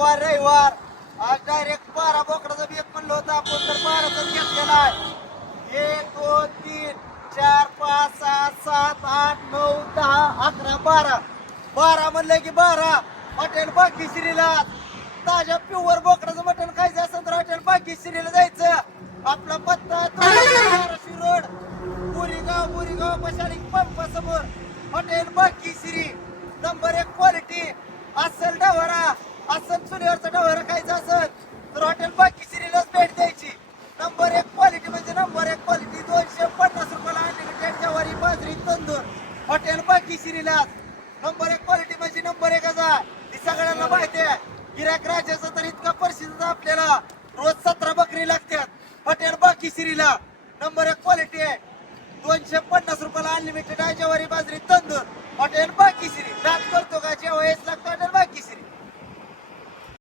वार रविवार आज डायरेक्ट 12 बोकडाचं बेत म्हणलं होतं आपण तर 12च घेतलेला आहे. 1 2 3 4 5 6 7 8 9 10 11 12 12 म्हणलं की 12 हॉटेल बाकीश्रीला ताज्या प्युअर बोकडाचं मटण खायचं असेल तर हॉटेल बाकीश्रीला जायचं. आपला पत्ता धाराशिव रोड बोरीगाव मशाली पंपा समोर हॉटेल बाकीश्री. नंबर 1 क्वालिटी असल डवरा असल चुलीवरचा डवरा खायचा असेल तर हॉटेल बाकीश्रीलाच भेट द्यायची. नंबर 1 क्वालिटी म्हणजे नंबर 1 क्वालिटी 250 रुपयाला अनलिमिटेड ज्वारी बाजरी तंदूर हॉटेल बाकीश्रीला. नंबर 1 क्वालिटी म्हणजे नंबर 1 हजार ही सगळ्यांना माहिती आहे. गिराक राजाचा तर इतका प्रसिद्ध आपल्याला रोज 17 बकरी लागतात हॉटेल बाकीश्रीला. नंबर 1 क्वालिटी आहे 250 रुपयाला अनलिमिटेड ज्वारी बाजरी तंदूर हॉटेल बाकीश्री. दात करतो का जेव्हा लागतं हॉटेल बाकीश्री.